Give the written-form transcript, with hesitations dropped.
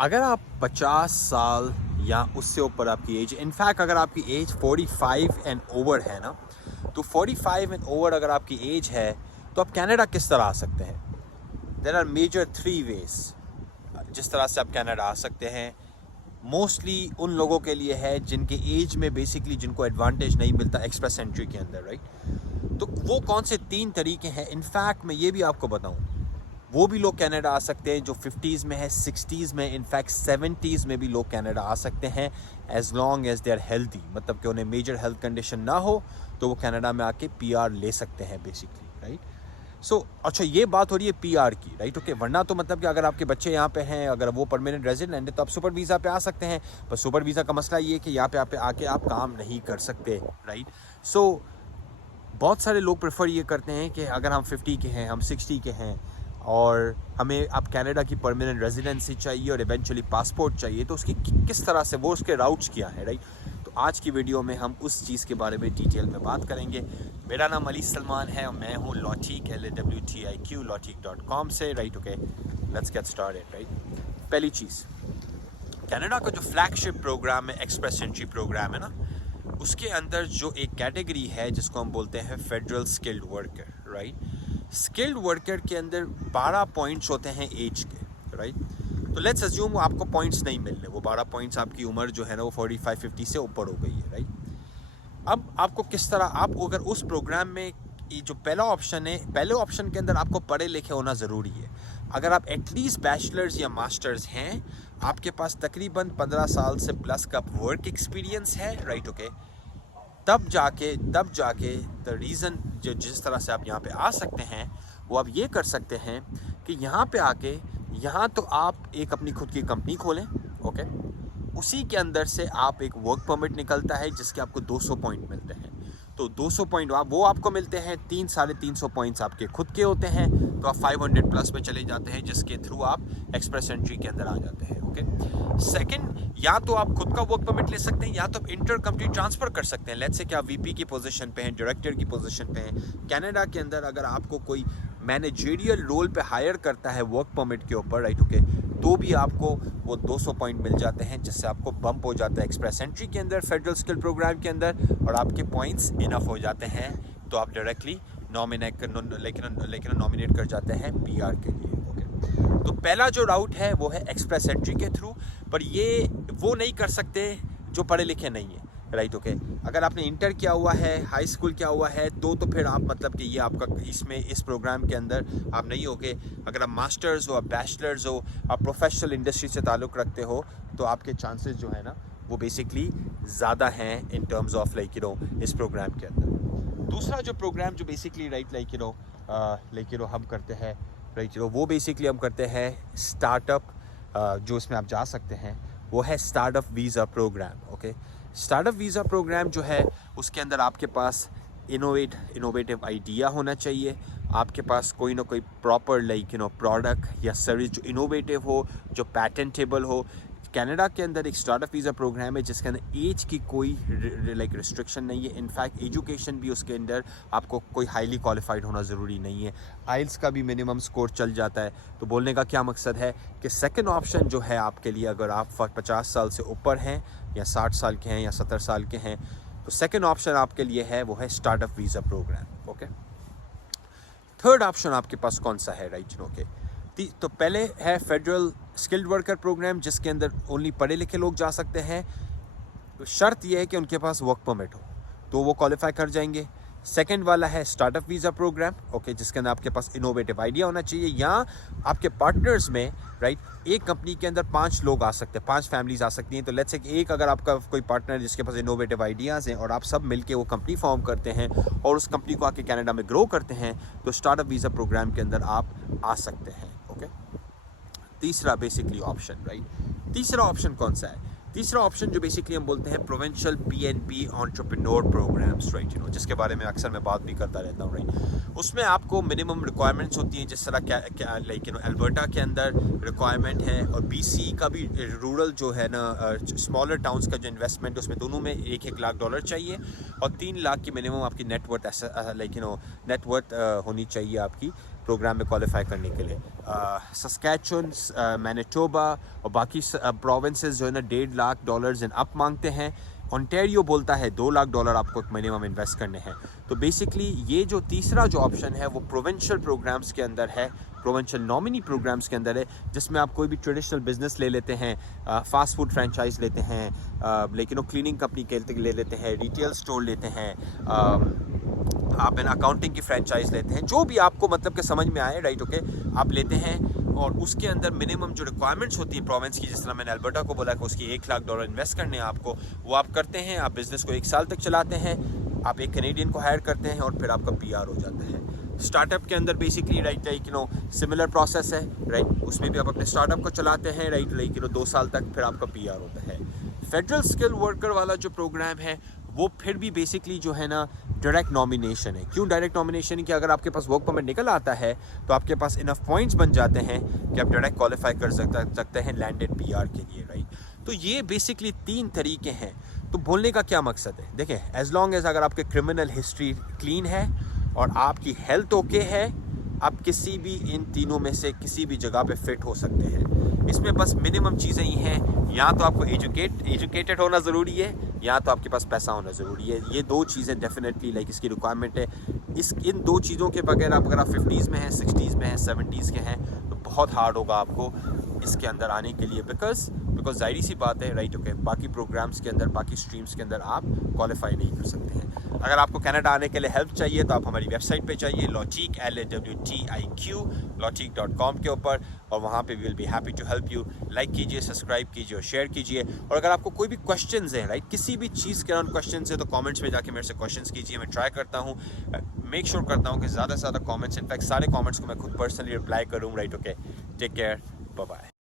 अगर आप 50 साल या उससे ऊपर आपकी एज, इनफैक्ट अगर आपकी एज 45 एंड ओवर है ना, तो 45 एंड ओवर अगर आपकी एज है तो आप कनाडा किस तरह आ सकते हैं? देर आर मेजर 3 वेज जिस तरह से आप कनाडा आ सकते हैं। मोस्टली उन लोगों के लिए है जिनके एज में बेसिकली जिनको एडवांटेज नहीं मिलता एक्सप्रेस एंट्री के अंदर, राइट? तो वो कौन से 3 तरीके हैं? इनफैक्ट मैं ये भी आपको बताऊं, वो भी लोग कनाडा आ सकते हैं जो 50s में है, 60s में, इनफैक्ट 70s में भी लोग कनाडा आ सकते हैं, as long as they are healthy, मतलब कि उन्हें मेजर हेल्थ कंडीशन ना हो तो वो कनाडा में आके पीआर ले सकते हैं बेसिकली, राइट? अच्छा, ये बात हो रही है पीआर की, राइट? ओके, वरना तो मतलब कि अगर आपके बच्चे यहाँ पे हैं, अगर वो परमानेंट रेजिडेंट है तो आप सुपर वीज़ा पे आ सकते हैं। पर सुपर वीज़ा का मसला ये है कि यहाँ पे आके आप काम नहीं कर सकते, राइट? सो बहुत सारे लोग प्रेफर ये करते हैं कि अगर हम 50 के हैं, हम 60 के हैं और हमें अब कनाडा की परमानेंट रेजिडेंसी चाहिए और इवेंचुअली पासपोर्ट चाहिए, तो उसकी किस तरह से, वो उसके राउट्स क्या है, राइट? तो आज की वीडियो में हम उस चीज़ के बारे में डिटेल में बात करेंगे। मेरा नाम अली सलमान है और मैं हूँ लॉटिक, LAWTIQ lotic.com से, right? Okay, let's get started, right? पहली चीज़, कनाडा का जो फ्लैगशिप प्रोग्राम है, एक्सप्रेस एंट्री प्रोग्राम है ना, उसके अंदर जो एक कैटेगरी है जिसको हम बोलते हैं federal skilled worker, right? Skilled worker के अंदर 12 पॉइंट्स होते हैं एज के, राइट? तो लेट्स अज्यूम आपको पॉइंट्स नहीं मिल रहे, वो 12 पॉइंट्स, आपकी उम्र जो है ना वो 45-50 से ऊपर हो गई है, राइट? अब आपको किस तरह, आप अगर उस प्रोग्राम में, ये जो पहला ऑप्शन है, पहले ऑप्शन के अंदर आपको पढ़े लिखे होना ज़रूरी है। अगर आप एटलीस्ट बैचलर्स या मास्टर्स हैं, आपके पास तकरीबन 15 साल से प्लस का वर्क एक्सपीरियंस है, राइट? ओके, तब जाके द रीज़न जो जिस तरह से आप यहाँ पे आ सकते हैं वो आप ये कर सकते हैं कि यहाँ पे आके, यहाँ तो आप एक अपनी खुद की कंपनी खोलें, ओके? उसी के अंदर से आप एक वर्क परमिट निकलता है जिसके आपको 200 पॉइंट मिलते हैं। तो 200 पॉइंट वो आपको मिलते हैं, 300-350 पॉइंट्स आपके खुद के होते हैं, तो आप 500 प्लस में चले जाते हैं, जिसके थ्रू आप एक्सप्रेस एंट्री के अंदर आ जाते हैं, ओके? सेकंड, या तो आप खुद का वर्क परमिट ले सकते हैं या तो इंटर कंपनी ट्रांसफ़र कर सकते हैं। लेट्स से कि आप वीपी की पोजीशन पे हैं, डायरेक्टर की पोजीशन पे हैं कनाडा के अंदर, अगर आपको कोई मैनेजरियल रोल पे हायर करता है वर्क परमिट के ऊपर, राइट? ओके, तो भी आपको वो 200 पॉइंट मिल जाते हैं, जिससे आपको बम्प हो जाता है एक्सप्रेस एंट्री के अंदर, फेडरल स्किल प्रोग्राम के अंदर, और आपके पॉइंट्स इनफ हो जाते हैं, तो आप डायरेक्टली नॉमिनेट कर जाते हैं पीआर के लिए, ओके? तो पहला जो राउट है वो है एक्सप्रेस एंट्री के थ्रू, पर ये वो नहीं कर सकते जो पढ़े लिखे नहीं है, राइट? ओके, अगर आपने इंटर किया हुआ है, हाई स्कूल किया हुआ है, तो फिर आप, मतलब कि ये आपका इसमें, इस प्रोग्राम के अंदर आप नहीं होगे। अगर आप मास्टर्स हो, आप बैचलर्स हो, आप प्रोफेशनल इंडस्ट्री से ताल्लुक़ रखते हो, तो आपके चांसेस जो है ना वो बेसिकली ज़्यादा हैं इन टर्म्स ऑफ इस प्रोग्राम के अंदर। दूसरा जो प्रोग्राम जो बेसिकली हम करते हैं, वो बेसिकली हम करते हैं स्टार्टअप, जो इसमें आप जा सकते हैं वो है startup visa program, okay? Startup visa program जो है उसके अंदर आपके पास इनोवेटिव आइडिया होना चाहिए, आपके पास कोई ना कोई प्रॉपर प्रोडक्ट या सर्विस जो इनोवेटिव हो, जो पैटेंटेबल हो। कनाडा के अंदर एक स्टार्टअप वीज़ा प्रोग्राम है जिसके अंदर एज की कोई रिस्ट्रिक्शन नहीं है। इनफैक्ट एजुकेशन भी उसके अंदर आपको कोई हाईली क्वालिफाइड होना ज़रूरी नहीं है, आइल्स का भी मिनिमम स्कोर चल जाता है। तो बोलने का क्या मकसद है कि सेकंड ऑप्शन जो है आपके लिए, अगर आप 50 साल से ऊपर हैं या 60 साल के हैं या 70 साल के हैं, तो सेकंड ऑप्शन आपके लिए है वो है startup visa program, okay? Third option आपके पास कौन सा है, राइट? ओके, तो पहले है फेडरल स्किल्ड वर्कर प्रोग्राम, जिसके अंदर ओनली पढ़े लिखे लोग जा सकते हैं। शर्त यह है कि उनके पास वर्क परमिट हो, तो वो क्वालिफाई कर जाएंगे। सेकंड वाला है स्टार्टअप वीज़ा प्रोग्राम, ओके, जिसके अंदर आपके पास इनोवेटिव आइडिया होना चाहिए, या आपके पार्टनर्स में, राइट, एक कंपनी के अंदर 5 लोग आ सकते हैं, 5 फैमिलीज आ सकती हैं। तो लेट्स से कि एक, अगर आपका कोई पार्टनर जिसके पास इनोवेटिव आइडियाज़ हैं और आप सब मिलके वो कंपनी फॉर्म करते हैं और उस कंपनी को आके कनाडा में ग्रो करते हैं, तो स्टार्टअप वीज़ा प्रोग्राम के अंदर आप आ सकते हैं, ओके? तीसरा बेसिकली ऑप्शन, राइट? तीसरा ऑप्शन कौन सा है? तीसरा ऑप्शन जो बेसिकली हम बोलते हैं provincial PNP entrepreneur programs, right? जिसके बारे में अक्सर मैं बात भी करता रहता हूँ, राइट? उसमें आपको मिनिमम रिक्वायरमेंट्स होती हैं, जिस तरह क्या अल्बर्टा के अंदर रिक्वायरमेंट है, और BC का भी रूरल जो है ना, स्मॉलर टाउन्स का जो इन्वेस्टमेंट, उसमें दोनों में $1 लाख चाहिए, और 3 लाख की मिनिमम आपकी नेटवर्थ होनी चाहिए आपकी प्रोग्राम में क्वालिफाई करने के लिए। सस्कैचुअन, मैनिटोबा और बाकी प्रोविंसेस जो है ना $1.5 लाख अप मांगते हैं। ओंटारियो बोलता है $2 लाख आपको मिनिमम इन्वेस्ट करने हैं। तो बेसिकली ये जो तीसरा जो ऑप्शन है वो प्रोविंशियल प्रोग्राम्स के अंदर है, प्रोविंशियल नॉमिनी प्रोग्राम्स के अंदर है, जिसमें आप कोई भी ट्रेडिशनल बिजनेस ले लेते हैं, फास्ट फूड फ्रेंचाइज लेते हैं, लेकिन वो क्लीनिंग कंपनी के ले लेते हैं, रिटेल स्टोर लेते हैं, आप इन अकाउंटिंग की फ्रेंचाइज लेते हैं, जो भी आपको मतलब कि समझ में आए, राइट, ओके, आप लेते हैं। और उसके अंदर मिनिमम जो रिक्वायरमेंट्स होती है प्रोविंस की, जिस तरह मैंने अल्बर्टा को बोला कि उसकी $1 लाख इन्वेस्ट करने हैं आपको, वो आप करते हैं। आप बिज़नेस को 1 साल तक चलाते हैं, आप एक कैनेडियन को हायर करते हैं और फिर आपका PR हो जाता है। स्टार्टअप के अंदर basically right like similar process है, राइट, उसमें भी आप अपने स्टार्टअप को चलाते हैं, राइट लाइक 2 साल तक, फिर आपका PR होता है। फेडरल स्किल वर्कर वाला जो प्रोग्राम है वो फिर भी बेसिकली जो है ना डायरेक्ट नॉमिनेशन है। क्यों डायरेक्ट नॉमिनेशन है? कि अगर आपके पास वर्क परमिट निकल आता है तो आपके पास इनफ पॉइंट्स बन जाते हैं कि आप डायरेक्ट क्वालिफाई कर सकते हैं लैंडेड PR के लिए, राइट। तो ये बेसिकली 3 तरीके हैं। तो बोलने का क्या मकसद है? देखें, एज लॉन्ग एज अगर आपके क्रिमिनल हिस्ट्री क्लीन है और आपकी हेल्थ ओके है, आप किसी भी इन तीनों में से किसी भी जगह पे फिट हो सकते हैं। इसमें बस मिनिमम चीज़ें ही हैं, या तो आपको एजुकेटेड होना ज़रूरी है, या तो आपके पास पैसा होना ज़रूरी है। ये 2 चीज़ें डेफिनेटली लाइक इसकी रिक्वायरमेंट है। इन 2 चीज़ों के बगैर अगर आप 50s में हैं, 60s में हैं, 70s के हैं, तो बहुत हार्ड होगा आपको इसके अंदर आने के लिए, बिकॉज जाहिर सी बात है, राइट, ओके, बाकी प्रोग्राम्स के अंदर, बाकी स्ट्रीम्स के अंदर आप क्वालिफाई नहीं कर सकते हैं। अगर आपको कनाडा आने के लिए हेल्प चाहिए तो आप हमारी वेबसाइट पे जाइए, Logiq LAWTIQ logiq.com के ऊपर, और वहाँ पे we will be happy to help you. Like कीजिए, सब्सक्राइब कीजिए और शेयर कीजिए। और अगर आपको कोई भी क्वेश्चंस हैं, राइट, किसी भी चीज़ के अराउंड क्वेश्चंस है, तो कमेंट्स में जाके मेरे से क्वेश्चंस कीजिए। मैं ट्राई करता हूँ, मेक श्योर करता हूँ कि ज़्यादा से ज़्यादा कमेंट्स, इनफैक्ट सारे कमेंट्स को मैं खुद पर्सनली रिप्लाई करूँ, right, okay. Take care, bye bye.